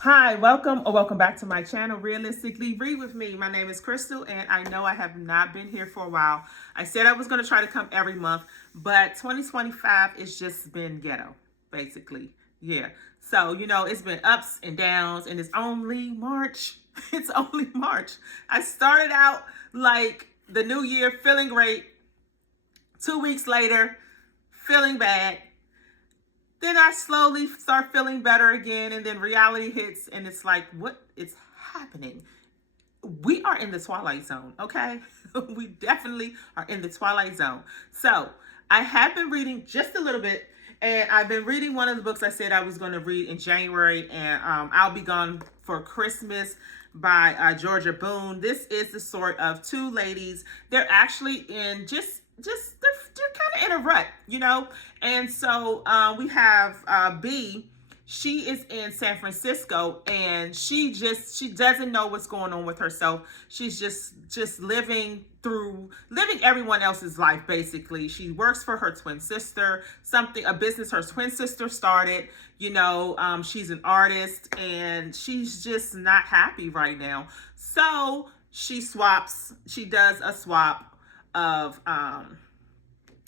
Hi, welcome or welcome back to my channel, Realistically Read with me. My name is Crystal, and I know I have not been here for a while. I said I was going to try to come every month, but 2025 has just been ghetto, basically. Yeah. So, it's been ups and downs, and it's only March. It's only March. I started out like the new year feeling great. 2 weeks later, feeling bad. Then I slowly start feeling better again, and then reality hits, and it's like, what is happening? We are in the twilight zone, okay? We definitely are in the twilight zone. So I have been reading just a little bit, and I've been reading one of the books I said I was going to read in January, and I'll Be Gone for Christmas by Georgia Boone. This is the sort of two ladies. They're actually in they're kind of in a rut, And so we have B. She is in San Francisco, and she doesn't know what's going on with herself. She's just living everyone else's life, basically. She works for her twin sister, a business her twin sister started. She's an artist, and she's just not happy right now. So she does a swap of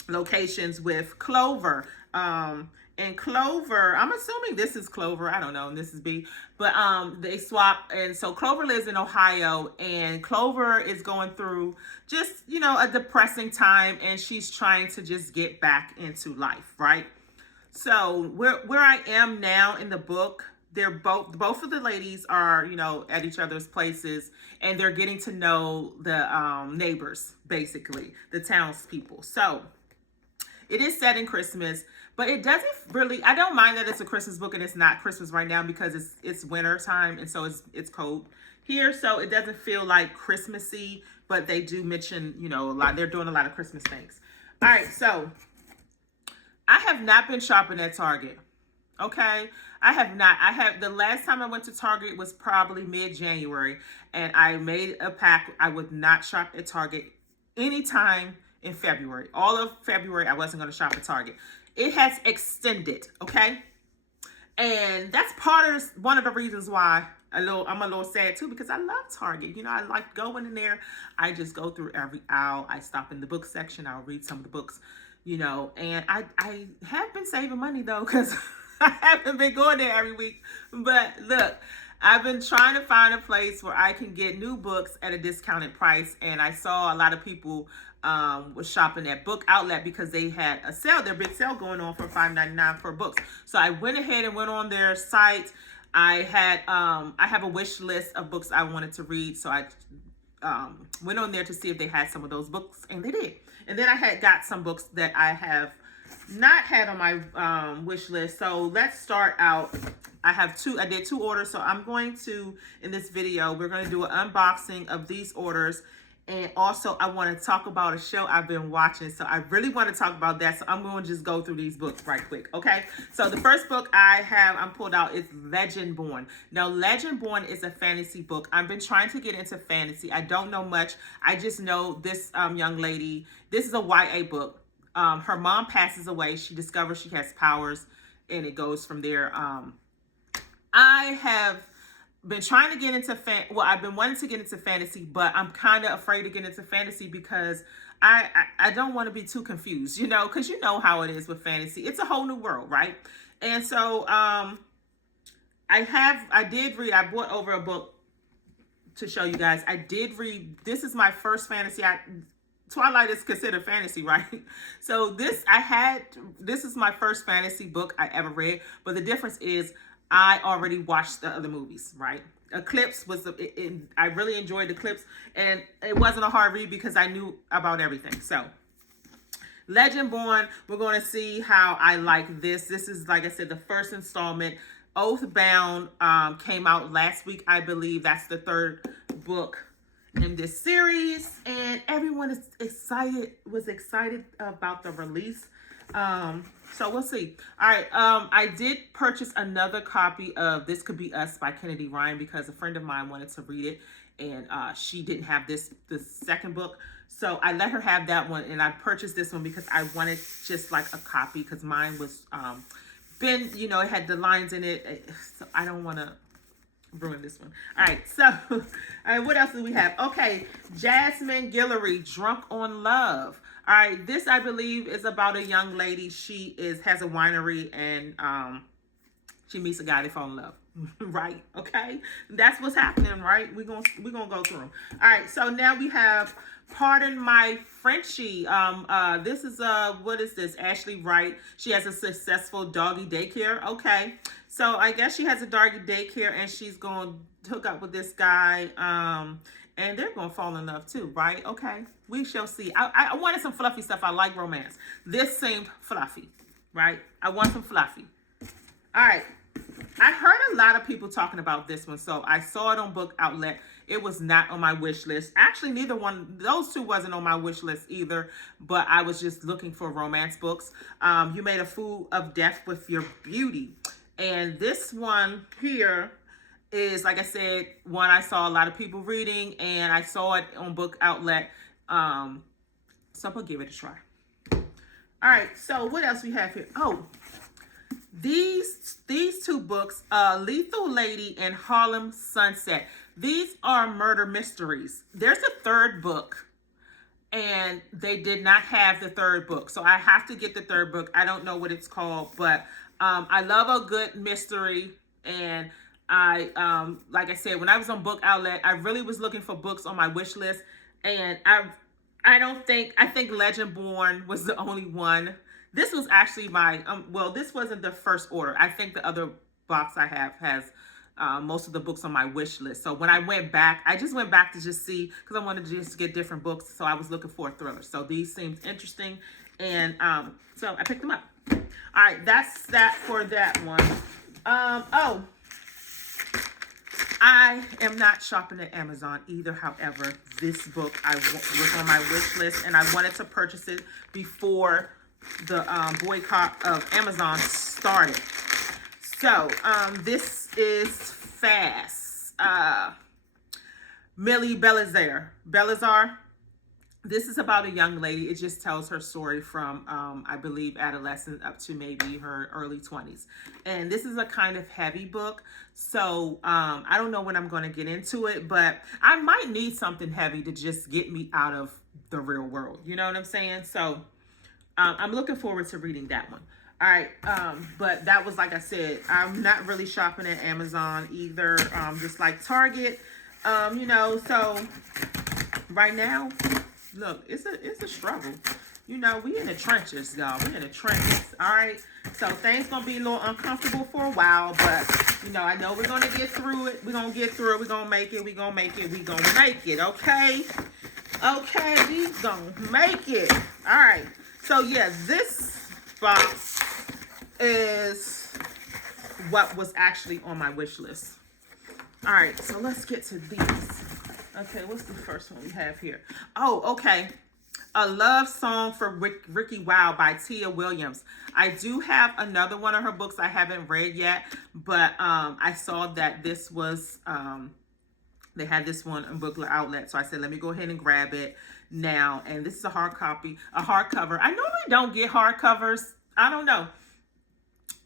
locations with Clover. And Clover, I'm assuming this is Clover. I don't know, and this is B. But they swap, and so Clover lives in Ohio, and Clover is going through just, a depressing time, and she's trying to just get back into life, right? So where I am now in the book, they're both of the ladies are, at each other's places, and they're getting to know the neighbors, basically, the townspeople. So it is set in Christmas, but it doesn't really. I don't mind that it's a Christmas book and it's not Christmas right now because it's winter time, and so it's cold here, so it doesn't feel like Christmassy. But they do mention, a lot. They're doing a lot of Christmas things. All right, so I have not been shopping at Target. Okay, I have not. The last time I went to Target was probably mid-January, and I made a pact I would not shop at Target anytime in February. All of February, I wasn't going to shop at Target. It has extended, okay? And that's one of the reasons why I'm a little sad too, because I love Target. I like going in there. I just go through every aisle. I stop in the book section. I'll read some of the books, and I have been saving money though, because I haven't been going there every week. But look, I've been trying to find a place where I can get new books at a discounted price, and I saw a lot of people was shopping at Book Outlet because they had a sale, their big sale going on for $5.99 for books. So I went ahead and went on their site. I have a wish list of books I wanted to read, so I went on there to see if they had some of those books, and they did. And then I had got some books that I have not had on my wish list. So let's start out. I did two orders, so I'm going to, in this video, we're going to do an unboxing of these orders. And also, I want to talk about a show I've been watching. So I really want to talk about that. So I'm going to just go through these books right quick. Okay. So the first book I'm pulled out is Legendborn. Now, Legendborn is a fantasy book. I've been trying to get into fantasy. I don't know much. I just know this young lady. This is a YA book. Her mom passes away. She discovers she has powers, and it goes from there. I have been trying to get into I've been wanting to get into fantasy, but I'm kind of afraid to get into fantasy because I don't want to be too confused, because you know how it is with fantasy. It's a whole new world, right? And so I bought over a book to show you guys. I did read. This is my first fantasy. Twilight is considered fantasy, right? So this is my first fantasy book I ever read, but the difference is I already watched the other movies, right? Eclipse was I really enjoyed Eclipse, and it wasn't a hard read because I knew about everything. So Legendborn, we're going to see how I like this. This is, like I said, the first installment. Oathbound came out last week, I believe. That's the third book in this series, and everyone was excited about the release. So we'll see. All right. I did purchase another copy of This Could Be Us by Kennedy Ryan because a friend of mine wanted to read it, and she didn't have the second book. So I let her have that one, and I purchased this one because I wanted just like a copy, because mine was it had the lines in it. So I don't want to ruin this one. All right, so all right, what else do we have? Okay, Jasmine Guillory, Drunk on Love. All right, this I believe is about a young lady. She has a winery, and she meets a guy, they fall in love. Right? Okay, that's what's happening. Right? We're gonna go through them. All right, so now we have Pardon My Frenchie. This is what is this? Ashley Wright. She has a successful doggy daycare. Okay, so I guess she has a doggy daycare, and she's going to hook up with this guy. And they're going to fall in love too, right? Okay, we shall see. I wanted some fluffy stuff. I like romance. This seemed fluffy, right? I want some fluffy. All right. I heard a lot of people talking about this one, so I saw it on Book Outlet. It was not on my wish list. Actually, neither one, those two wasn't on my wish list either, but I was just looking for romance books. You Made a Fool of Death with Your Beauty. And this one here is, like I said, one I saw a lot of people reading, and I saw it on Book Outlet. So I'm going to give it a try. All right, so what else we have here? Oh, these two books, Lethal Lady and Harlem Sunset. These are murder mysteries. There's a third book, and they did not have the third book, so I have to get the third book. I don't know what it's called, but I love a good mystery. And I like I said, when I was on Book Outlet, I really was looking for books on my wish list, and I think Legendborn was the only one. This was actually my well, this wasn't the first order. I think the other box I have has most of the books on my wish list. So when I went back, I just went back to just see, because I wanted to just get different books. So I was looking for a thriller. So these seemed interesting, and so I picked them up. All right, that's that for that one. Oh, I am not shopping at Amazon either. However, this book was on my wish list, and I wanted to purchase it before the boycott of Amazon started. So this is Fast. Millie Belazar. This is about a young lady. It just tells her story from, I believe, adolescence up to maybe her early 20s. And this is a kind of heavy book. So I don't know when I'm going to get into it, but I might need something heavy to just get me out of the real world. You know what I'm saying? So I'm looking forward to reading that one. All right. But that was, like I said, I'm not really shopping at Amazon either. Just like Target, you know, so right now, look, it's a struggle. You know, we in the trenches, y'all. We in the trenches. All right. So things gonna be a little uncomfortable for a while, but you know, I know we're gonna get through it. We're gonna get through it. We're gonna make it. We're gonna make it. We're gonna make it. Okay. Okay, we gonna make it. All right. So yeah, this box is what was actually on my wish list. All right, so let's get to these. Okay, what's the first one we have here? Oh, okay. A Love Song for Ricky Wow by Tia Williams. I do have another one of her books I haven't read yet, but I saw that this was, they had this one on Book Outlet, so I said, let me go ahead and grab it now. And this is a hardcover. I normally don't get hardcovers. I don't know.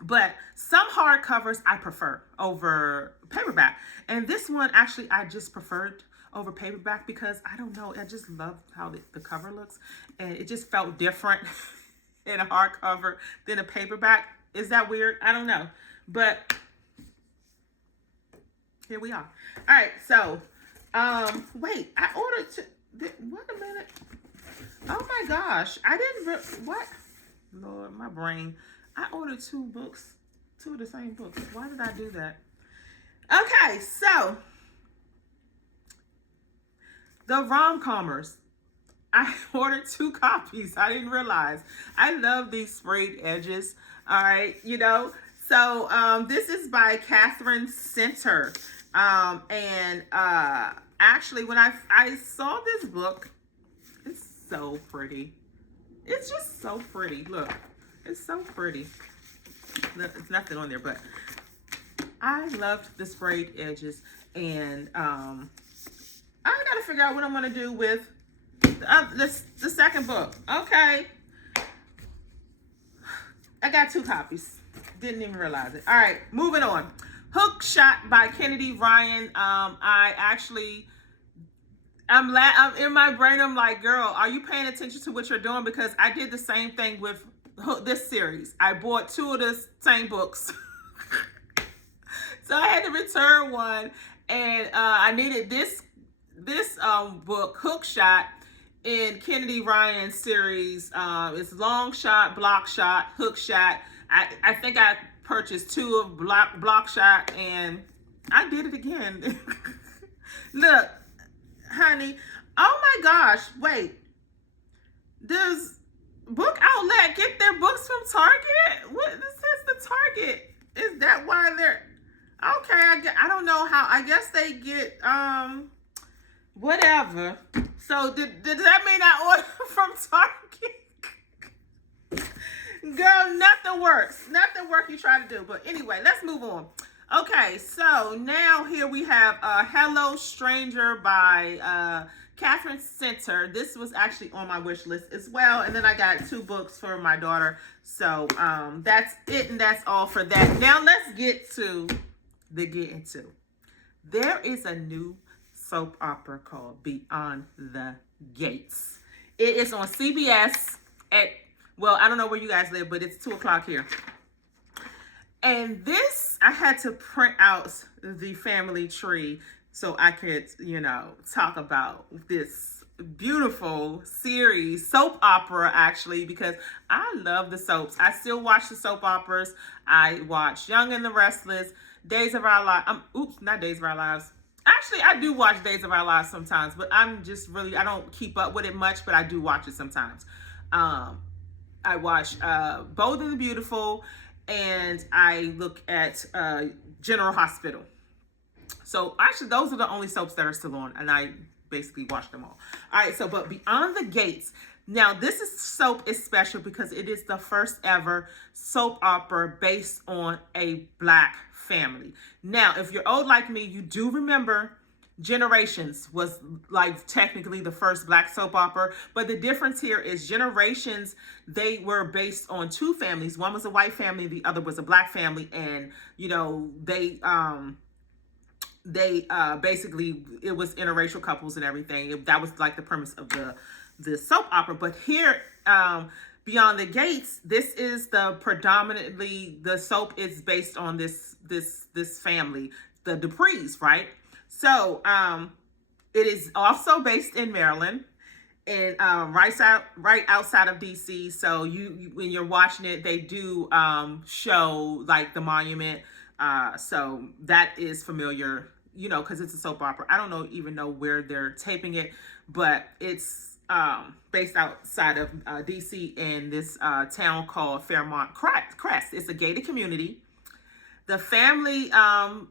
But some hardcovers I prefer over paperback. And this one, actually, I just preferred over paperback because, I don't know, I just love how the cover looks. And it just felt different in a hardcover than a paperback. Is that weird? I don't know. But here we are. All right, so, wait, I ordered wait a minute. Oh my gosh, I didn't, what? Lord, my brain. I ordered two of the same books. Why did I do that? Okay, so the rom-commers. I ordered 2 copies. I didn't realize. I love these sprayed edges. All right, you know. So this is by Catherine Center. Actually, when I saw this book, it's so pretty. It's just so pretty. Look. It's so pretty. There's nothing on there, but I loved the sprayed edges. And I gotta figure out what I'm gonna do with the second book. Okay. I got 2 copies. Didn't even realize it. All right, moving on. Hook Shot by Kennedy Ryan. I'm in my brain. I'm like, girl, are you paying attention to what you're doing? Because I did the same thing with this series. I bought 2 of the same books. So I had to return one, and I needed this book, Hook Shot, in Kennedy Ryan's series. It's Long Shot, Block Shot, Hook Shot. I think I purchased 2 of Block Shot, and I did it again. Look, honey. Oh my gosh. Wait. Does Book Outlet get their books from Target? What? This is the Target. Is that why they're... Okay, I don't know how. I guess they get whatever. So did that mean I ordered from Target? Girl, nothing works. Nothing work you try to do. But anyway, let's move on. Okay, so now here we have Hello Stranger by Catherine Center. This was actually on my wish list as well. And then I got 2 books for my daughter. So that's it, and that's all for that. Now let's get to the getting to. There is a new soap opera called Beyond the Gates. It is on CBS at, well, I don't know where you guys live, but it's 2 o'clock here. And this, I had to print out the family tree so I could, talk about this beautiful series, soap opera actually, because I love the soaps. I still watch the soap operas. I watch Young and the Restless, Days of Our Lives. Not Days of Our Lives. Actually, I do watch Days of Our Lives sometimes, but I don't keep up with it much, but I do watch it sometimes. I watch Bold and the Beautiful, and I look at General Hospital. So actually, those are the only soaps that are still on, and I basically watch them all. All right, so but Beyond the Gates. Now, soap is special because it is the first ever soap opera based on a Black family. Now, if you're old like me, you do remember Generations was like technically the first Black soap opera, but the difference here is Generations, they were based on 2 families. One was a white family, the other was a Black family, and they basically, it was interracial couples and everything. That was like the premise of the soap opera. But here, Beyond the Gates, this is the soap is based on this family, the Duprees, right? So it is also based in Maryland, and right outside of DC. So you when you're watching it, they do show like the monument. So that is familiar, because it's a soap opera. I don't even know where they're taping it, but it's based outside of DC in this town called Fairmont Crest. It's a gated community. The family, the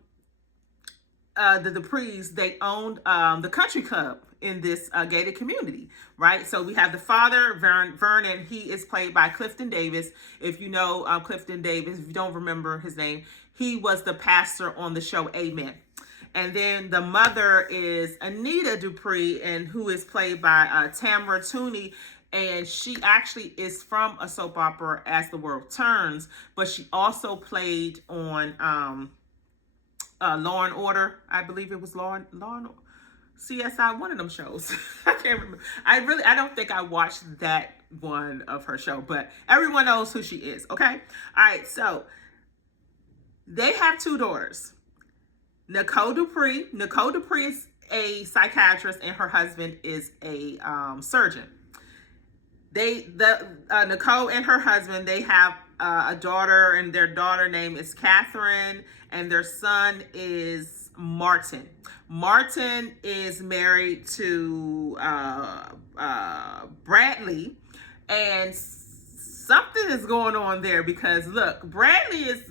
Duprees, they owned the country club in this gated community, right? So we have the father, Vernon. He is played by Clifton Davis. If you know Clifton Davis, if you don't remember his name, he was the pastor on the show Amen. And then the mother is Anita Dupree, and who is played by Tamara Tooney. And she actually is from a soap opera, As the World Turns, but she also played on Law and Order. I believe it was Law and CSI, one of them shows. I can't remember. I don't think I watched that one of her show, but everyone knows who she is, okay? All right, so they have 2 daughters. Nicole Dupree. Nicole Dupree is a psychiatrist, and her husband is a surgeon. Nicole and her husband, they have a daughter, and their daughter name is Catherine, and their son is Martin. Martin is married to Bradley, and something is going on there because look, Bradley is,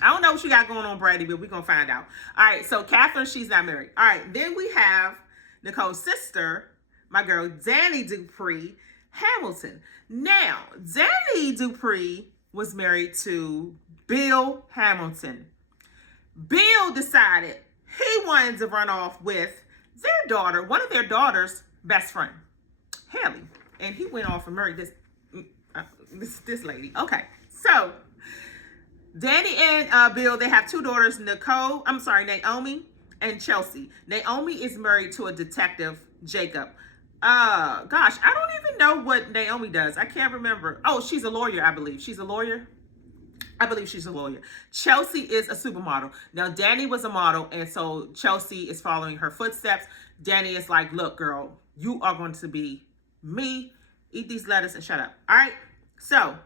I don't know what she got going on, Bradley, but we're going to find out. All right, so Catherine, she's not married. All right, then we have Nicole's sister, my girl, Danny Dupree Hamilton. Now, Danny Dupree was married to Bill Hamilton. Bill decided he wanted to run off with their daughter, one of their daughter's best friend, Haley. And he went off and married this lady. Okay, so Danny and Bill, they have two daughters, Naomi and Chelsea. Naomi is married to a detective, Jacob. Gosh, I don't even know what Naomi does. I can't remember. Oh, she's a lawyer, I believe. She's a lawyer. I believe she's a lawyer. Chelsea is a supermodel. Now, Danny was a model, and so Chelsea is following her footsteps. Danny is like, look, girl, you are going to be me. Eat these lettuce and shut up. All right? So,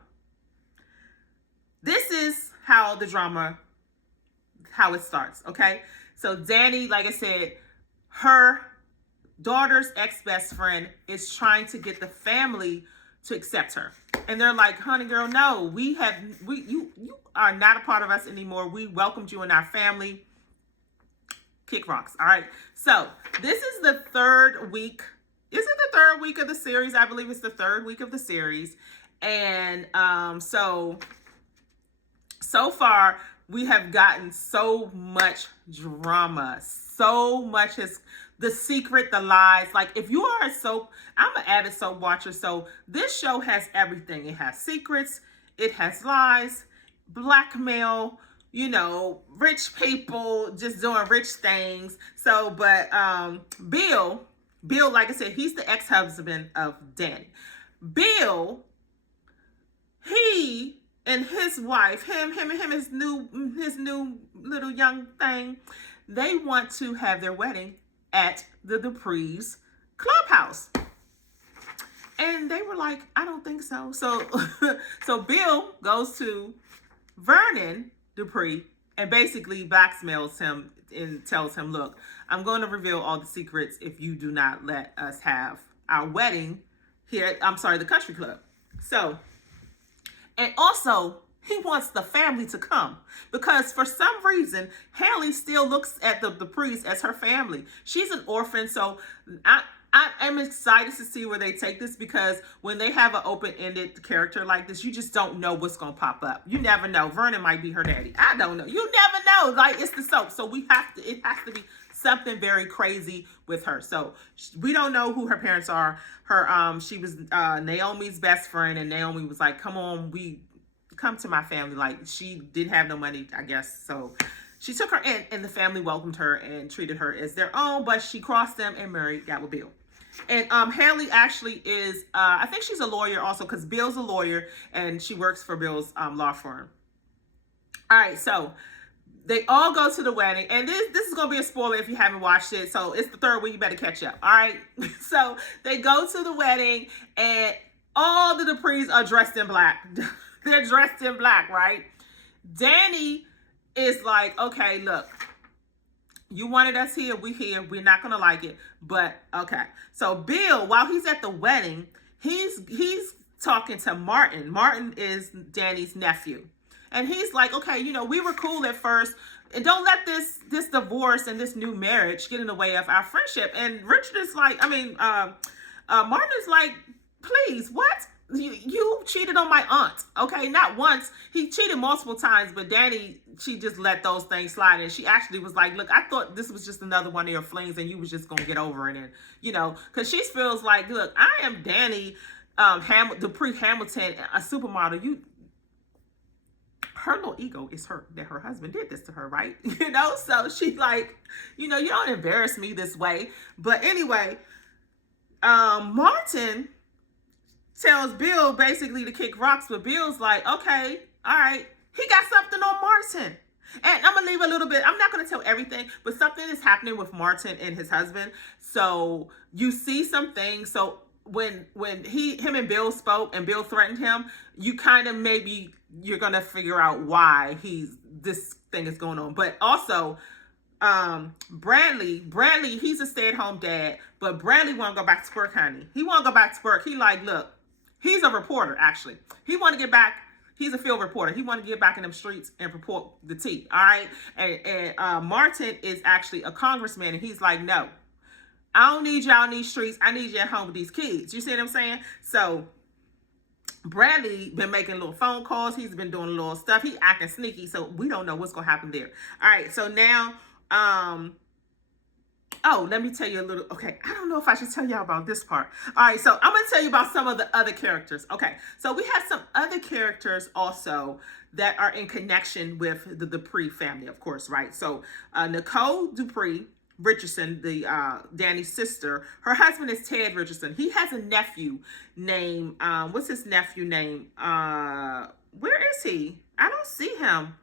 this is how the drama, how it starts, okay? So, Danny, like I said, her daughter's ex-best friend is trying to get the family to accept her. And they're like, honey girl, no, you are not a part of us anymore. We welcomed you in our family. Kick rocks. All right. So this is the third week. Is it the third week of the series? I believe it's the third week of the series. And so far we have gotten so much drama. So much has the secret, the lies. Like if you are a soap, I'm an avid soap watcher. So this show has everything. It has secrets. It has lies, blackmail, rich people just doing rich things. So, but Bill, like I said, he's the ex-husband of Danny. Bill, he and his wife, his new little young thing, they want to have their wedding at the Dupree's clubhouse. And they were like, I don't think so. So Bill goes to Vernon Dupree and basically blackmails him and tells him, look, I'm going to reveal all the secrets if you do not let us have our wedding here at, the country club. So, and also, he wants the family to come because for some reason, Haley still looks at the Duprees as her family. She's an orphan, so I am excited to see where they take this because when they have an open-ended character like this, you just don't know what's going to pop up. You never know. Vernon might be her daddy. I don't know. You never know. Like, it's the soap. So it has to be something very crazy with her. So we don't know who her parents are. She was Naomi's best friend, and Naomi was like, come on, come to my family. Like, she didn't have no money, I guess. So she took her in, and the family welcomed her and treated her as their own, but she crossed them and got with Bill. And Haley actually is, I think she's a lawyer also because Bill's a lawyer and she works for Bill's law firm. All right, so they all go to the wedding, and this is going to be a spoiler if you haven't watched it. So it's the third week, you better catch up. All right, so they go to the wedding, and all the Duprees are dressed in black. They're dressed in black, right? Danny is like, okay, look, you wanted us here, we here. We're not gonna like it, but okay. So Bill, while he's at the wedding, he's talking to Martin. Martin is Danny's nephew, and he's like, okay, we were cool at first, and don't let this divorce and this new marriage get in the way of our friendship. And Richard is like, Martin is like, please, what? You cheated on my aunt, okay? Not once. He cheated multiple times, but Danny, she just let those things slide. And she actually was like, look, I thought this was just another one of your flings and you was just going to get over it. And, because she feels like, look, I am Danny Dupree Hamilton, a supermodel. Her little ego is hurt that her husband did this to her, right? So she's like, you don't embarrass me this way. But anyway, Martin tells Bill basically to kick rocks, but Bill's like, okay, all right. He got something on Martin. And I'm going to leave a little bit. I'm not going to tell everything, but something is happening with Martin and his husband. So you see some things. So when him and Bill spoke and Bill threatened him, you kind of you're going to figure out why this thing is going on. But also, Bradley, he's a stay-at-home dad, but Bradley won't go back to work, honey. He won't go back to work. He like, look, he's a reporter, actually. He want to get back. He's a field reporter. He want to get back in them streets and report the tea, all right? And Martin is actually a congressman, and he's like, no, I don't need y'all in these streets. I need you at home with these kids. You see what I'm saying? So Bradley been making little phone calls. He's been doing little stuff. He acting sneaky, so we don't know what's going to happen there. All right, so now, let me tell you a little, okay, I don't know if I should tell y'all about this part. All right, so I'm going to tell you about some of the other characters. Okay, so we have some other characters also that are in connection with the Dupree family, of course, right? So Nicole Dupree Richardson, the Danny's sister, her husband is Ted Richardson. He has a nephew named what's his nephew name? Where is he? I don't see him.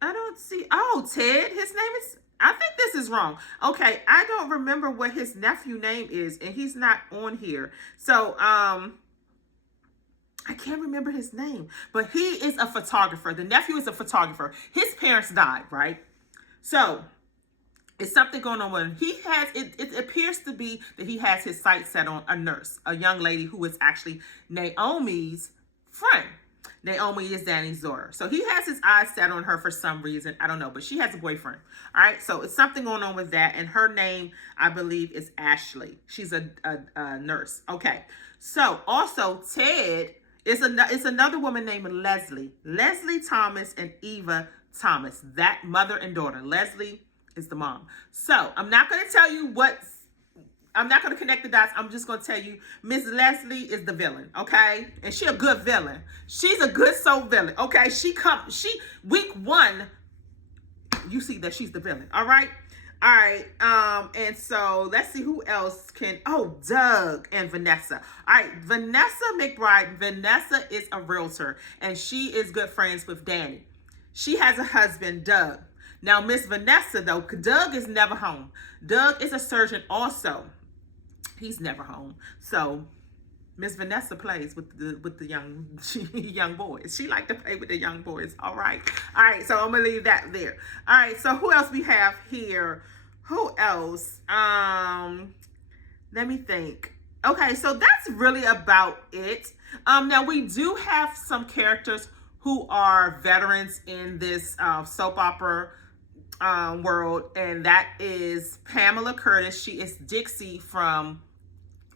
I don't see. Oh, Ted. His name is. I think this is wrong. Okay, I don't remember what his nephew name is, and he's not on here. So I can't remember his name, but he is a photographer. The nephew is a photographer. His parents died, right? So it's something going on with him. He has, it appears to be that he has his sights set on a nurse, a young lady who is actually Naomi's friend. Naomi is Danny's daughter. So he has his eyes set on her for some reason. I don't know, but she has a boyfriend. All right. So it's something going on with that. And her name, I believe, is Ashley. She's a nurse. Okay. So also Ted is another woman named Leslie. Leslie Thomas and Eva Thomas. That mother and daughter. Leslie is the mom. So I'm not going to tell you I'm not going to connect the dots. I'm just going to tell you Miss Leslie is the villain, okay? And she a good villain. She's a good soul villain, okay? Week 1, you see that she's the villain, all right? All right, and so let's see who else Doug and Vanessa. All right, Vanessa McBride. Vanessa is a realtor, and she is good friends with Danny. She has a husband, Doug. Now, Miss Vanessa, though, Doug is never home. Doug is a surgeon also. He's never home. So Miss Vanessa plays with the young boys. She like to play with the young boys. All right. All right. So I'm gonna leave that there. All right. So who else we have here? Who else? Let me think. Okay. So that's really about it. Now we do have some characters who are veterans in this soap opera world, and that is Pamela Curtis. She is Dixie from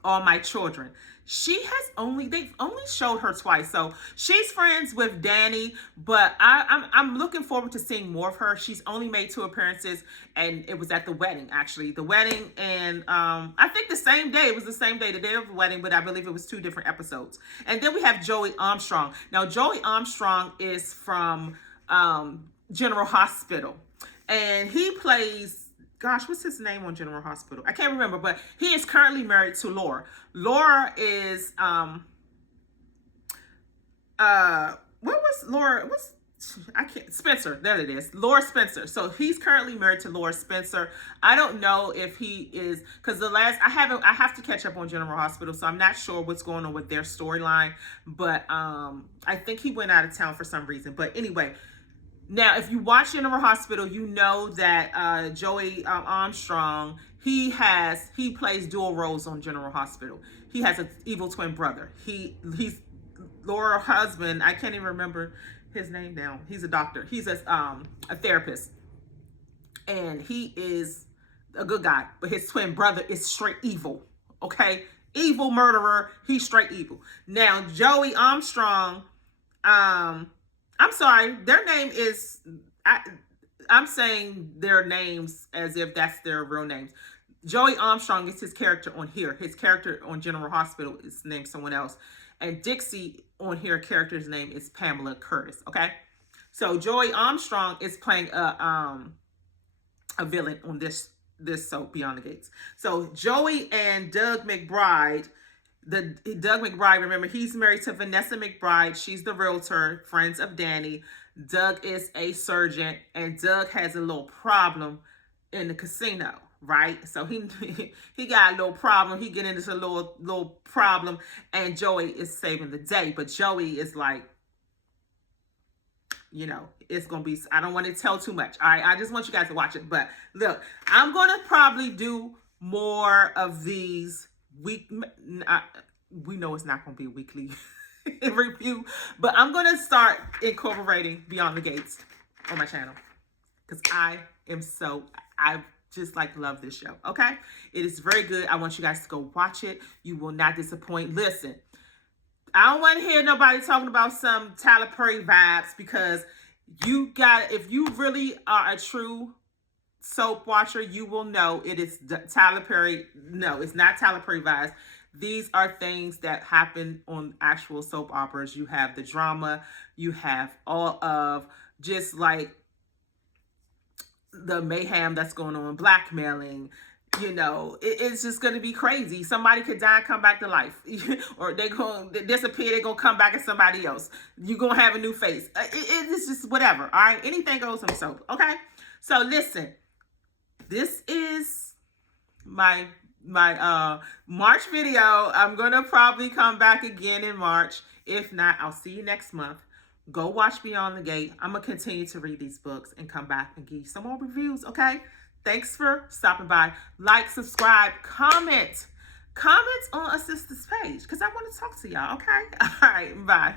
All My Children. They've only showed her twice, so she's friends with Danny, but I'm looking forward to seeing more of her. She's only made 2 appearances, and it was at the wedding, actually. The wedding, and I think the same day, it was the same day, the day of the wedding, but I believe it was 2 different episodes. And then we have Joey Armstrong. Now, Joey Armstrong is from General Hospital, and he plays, gosh, what's his name on General Hospital? I can't remember, but he is currently married to Laura. Laura is, what was Laura, Spencer, there it is, Laura Spencer. So he's currently married to Laura Spencer. I don't know if he is, because I have to catch up on General Hospital, so I'm not sure what's going on with their storyline, but I think he went out of town for some reason. But anyway, now, if you watch General Hospital, you know that Joey Armstrong, he plays dual roles on General Hospital. He has an evil twin brother. He's Laura's husband. I can't even remember his name now. He's a doctor. He's a therapist, and he is a good guy. But his twin brother is straight evil. Okay, evil murderer. He's straight evil. Now, Joey Armstrong. I'm sorry, their name is, I'm saying their names as if that's their real names. Joey Armstrong is his character on here. His character on General Hospital is named someone else. And Dixie on here, character's name is Pamela Curtis, okay? So Joey Armstrong is playing a villain on this soap, Beyond the Gates. So Joey and Doug McBride, Doug McBride, remember, he's married to Vanessa McBride. She's the realtor, friends of Danny. Doug is a surgeon, and Doug has a little problem in the casino, right? So he got a little problem. He get into a little problem, and Joey is saving the day. But Joey is like, it's going to be, I don't want to tell too much. All right, I just want you guys to watch it. But look, I'm going to probably do more of these we know it's not going to be a weekly review, but I'm going to start incorporating Beyond the Gates on my channel, because I just love this show. Okay, it is very good. I want you guys to go watch it. You will not disappoint. Listen, I don't want to hear nobody talking about some Tyler Perry vibes, because if you really are a true soap watcher, you will know it is Tyler Perry. No, it's not Tyler Perry vibes. These are things that happen on actual soap operas. You have the drama, you have all of just like the mayhem that's going on, blackmailing. It's just going to be crazy. Somebody could die and come back to life, or they going to disappear. They're going to come back as somebody else. You're going to have a new face. It's just whatever. All right. Anything goes on soap. Okay. So listen, this is my March video. I'm going to probably come back again in March. If not, I'll see you next month. Go watch Beyond the Gate. I'm going to continue to read these books and come back and give you some more reviews, okay? Thanks for stopping by. Like, subscribe, comment. Comment on a sister's page because I want to talk to y'all, okay? All right, bye.